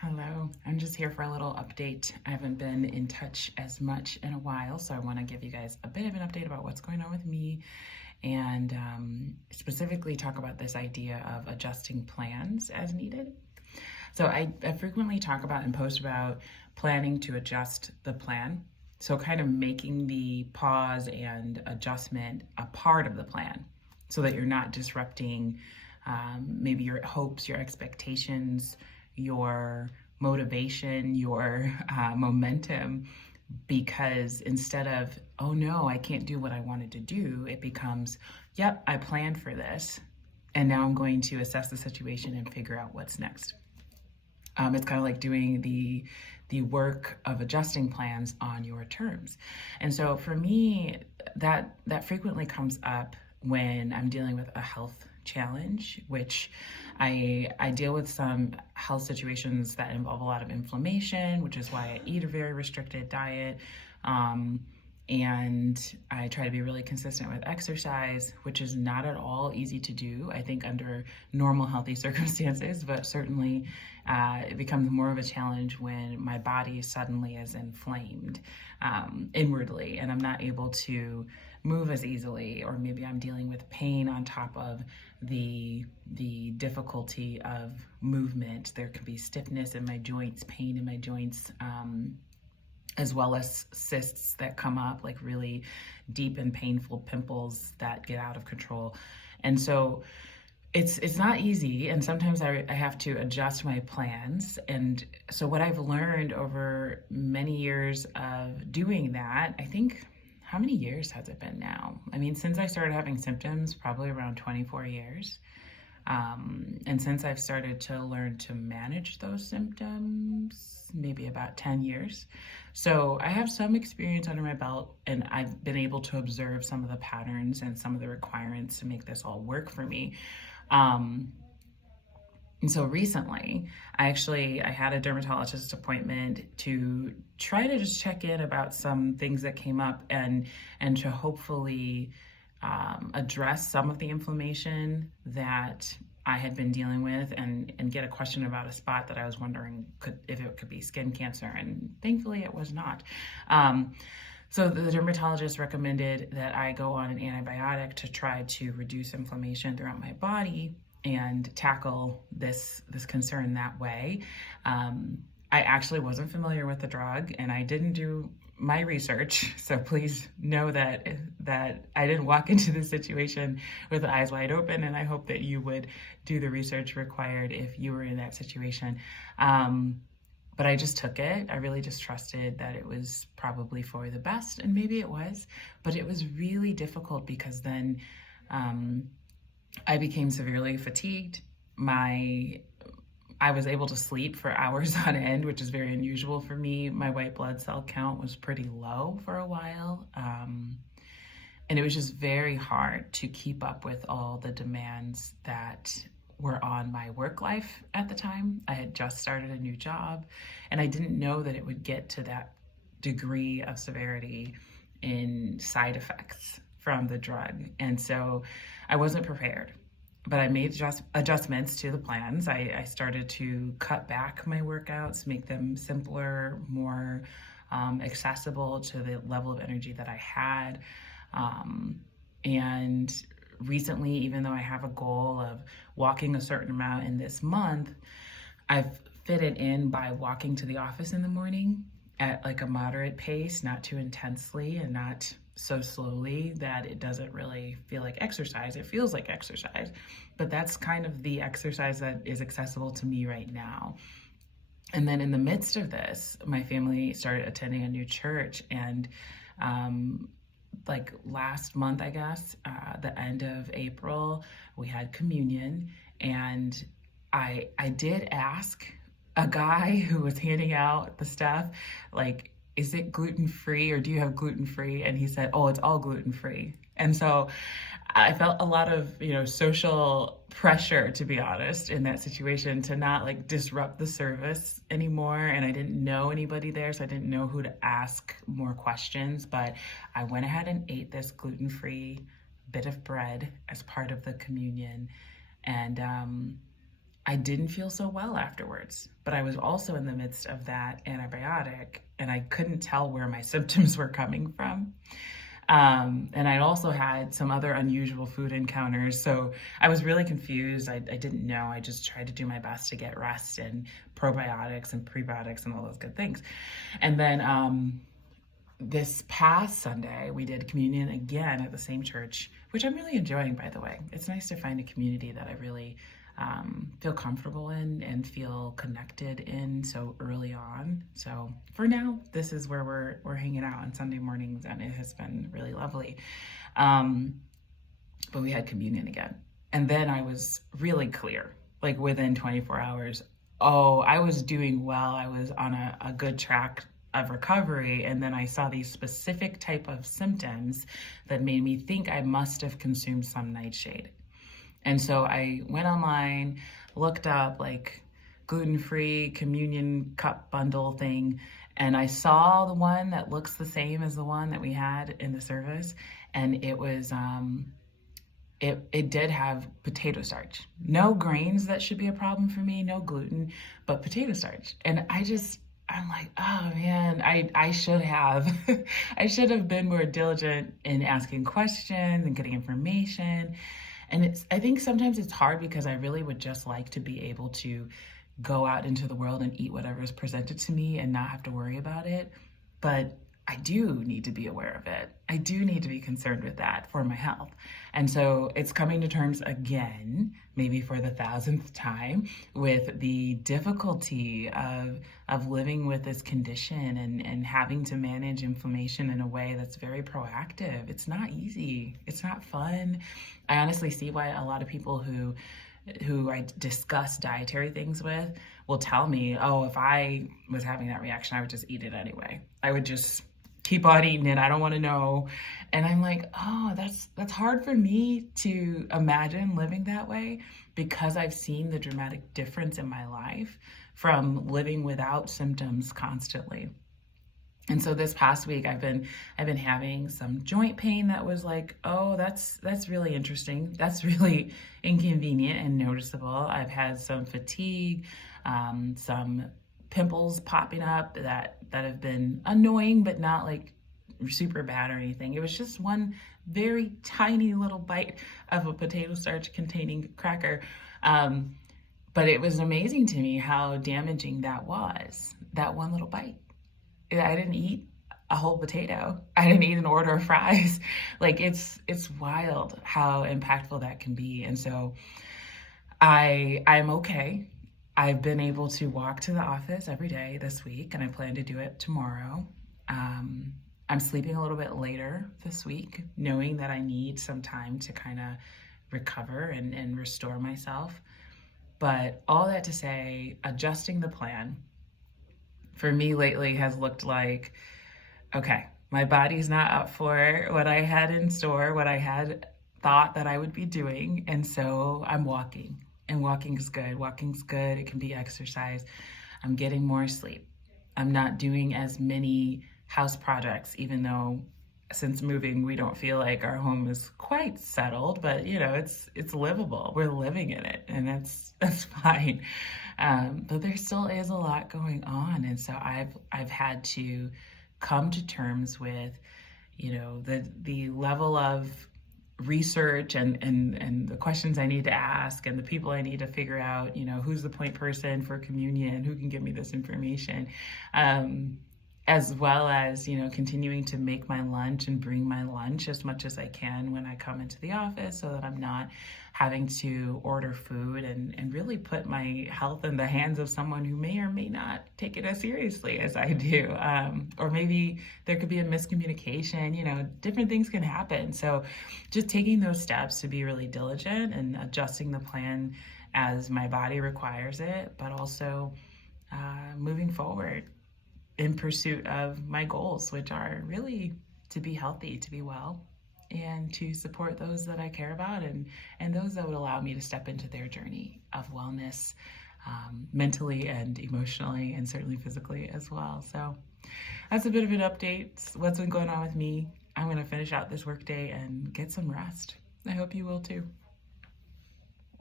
Hello, I'm just here for a little update. I haven't been in touch as much in a while, so I want to give you guys a bit of an update about what's going on with me and specifically talk about this idea of adjusting plans as needed. So I frequently talk about and post about planning to adjust the plan. So kind of making the pause and adjustment a part of the plan so that you're not disrupting maybe your hopes, your expectations, your motivation, your momentum, because instead of, oh no, I can't do what I wanted to do, it becomes, yep, I planned for this, and now I'm going to assess the situation and figure out what's next. It's kind of like doing the work of adjusting plans on your terms. And so for me, that frequently comes up when I'm dealing with a health challenge, which I deal with some health situations that involve a lot of inflammation, which is why I eat a very restricted diet. And I try to be really consistent with exercise, which is not at all easy to do, I think, under normal healthy circumstances, but certainly it becomes more of a challenge when my body suddenly is inflamed inwardly and I'm not able to move as easily, or maybe I'm dealing with pain on top of the difficulty of movement. There could be stiffness in my joints, pain in my joints, as well as cysts that come up, like really deep and painful pimples that get out of control. And so it's not easy, and sometimes I have to adjust my plans. And so what I've learned over many years of doing that, I think, how many years has it been now? I mean, since I started having symptoms, probably around 24 years. And since I've started to learn to manage those symptoms, maybe about 10 years. So I have some experience under my belt, and I've been able to observe some of the patterns and some of the requirements to make this all work for me. And so recently, I had a dermatologist appointment to try to just check in about some things that came up and to hopefully address some of the inflammation that I had been dealing with, and get a question about a spot that I was wondering if it could be skin cancer, and thankfully it was not. So the dermatologist recommended that I go on an antibiotic to try to reduce inflammation throughout my body and tackle this concern that way. I actually wasn't familiar with the drug, and I didn't do my research, so please know that I didn't walk into this situation with eyes wide open, and I hope that you would do the research required if you were in that situation. But I just took it. I really just trusted that it was probably for the best, and maybe it was, but it was really difficult because then I became severely fatigued. I was able to sleep for hours on end, which is very unusual for me. My white blood cell count was pretty low for a while. And it was just very hard to keep up with all the demands that were on my work life at the time. I had just started a new job, and I didn't know that it would get to that degree of severity in side effects from the drug. And so I wasn't prepared. But I made adjustments to the plans. I started to cut back my workouts, make them simpler, more accessible to the level of energy that I had. And recently, even though I have a goal of walking a certain amount in this month, I've fit it in by walking to the office in the morning at like a moderate pace, not too intensely and not so slowly that it doesn't really feel like exercise. It feels like exercise, but that's kind of the exercise that is accessible to me right now. And then in the midst of this, my family started attending a new church, and like last month, I guess, the end of April, we had communion, and I did ask a guy who was handing out the stuff, like, is it gluten-free, or do you have gluten-free? And he said, oh, it's all gluten-free. And so I felt a lot of, social pressure, to be honest, in that situation, to not like disrupt the service anymore. And I didn't know anybody there, so I didn't know who to ask more questions, but I went ahead and ate this gluten-free bit of bread as part of the communion. And I didn't feel so well afterwards, but I was also in the midst of that antibiotic and I couldn't tell where my symptoms were coming from. And I'd also had some other unusual food encounters. So I was really confused. I didn't know. I just tried to do my best to get rest and probiotics and prebiotics and all those good things. And then this past Sunday, we did communion again at the same church, which I'm really enjoying, by the way. It's nice to find a community that I really feel comfortable in and feel connected in so early on. So for now, this is where we're hanging out on Sunday mornings, and it has been really lovely. But we had communion again. And then I was really clear, like within 24 hours. Oh, I was doing well. I was on a good track of recovery, and then I saw these specific type of symptoms that made me think I must have consumed some nightshade. And so I went online, looked up like gluten-free communion cup bundle thing, and I saw the one that looks the same as the one that we had in the service, and it was it did have potato starch. No grains that should be a problem for me, no gluten, but potato starch. And I'm like, oh man, I should have I should have been more diligent in asking questions and getting information. And I think sometimes it's hard because I really would just like to be able to go out into the world and eat whatever is presented to me and not have to worry about it. But I do need to be aware of it. I do need to be concerned with that for my health. And so it's coming to terms again, maybe for the 1000th time, with the difficulty of living with this condition and having to manage inflammation in a way that's very proactive. It's not easy. It's not fun. I honestly see why a lot of people who I discuss dietary things with will tell me, oh, if I was having that reaction, I would just eat it anyway. I would just keep on eating it. I don't want to know. And I'm like, oh, that's hard for me to imagine living that way, because I've seen the dramatic difference in my life from living without symptoms constantly. And so this past week, I've been having some joint pain that was like, oh, that's really interesting. That's really inconvenient and noticeable. I've had some fatigue, some pimples popping up that have been annoying, but not like super bad or anything. It was just one very tiny little bite of a potato starch containing cracker. But it was amazing to me how damaging that was, that one little bite. I didn't eat a whole potato. I didn't eat an order of fries. Like it's wild how impactful that can be. And so I'm okay. I've been able to walk to the office every day this week, and I plan to do it tomorrow. I'm sleeping a little bit later this week, knowing that I need some time to kind of recover and restore myself. But all that to say, adjusting the plan for me lately has looked like, okay, my body's not up for what I had in store, what I had thought that I would be doing. And so I'm walking, and walking is good. Walking's good. It can be exercise. I'm getting more sleep. I'm not doing as many house projects, even though since moving, we don't feel like our home is quite settled, but you know, it's livable. We're living in it, and that's fine. But there still is a lot going on, and so I've had to come to terms with, you know, the level of research and the questions I need to ask and the people I need to figure out, you know, who's the point person for communion, who can give me this information. As well as, you know, continuing to make my lunch and bring my lunch as much as I can when I come into the office, so that I'm not having to order food and really put my health in the hands of someone who may or may not take it as seriously as I do. Or maybe there could be a miscommunication, you know, different things can happen. So just taking those steps to be really diligent and adjusting the plan as my body requires it, but also moving forward in pursuit of my goals, which are really to be healthy, to be well, and to support those that I care about and those that would allow me to step into their journey of wellness, mentally and emotionally, and certainly physically as well. So that's a bit of an update, what's been going on with me. I'm gonna finish out this workday and get some rest. I hope you will too.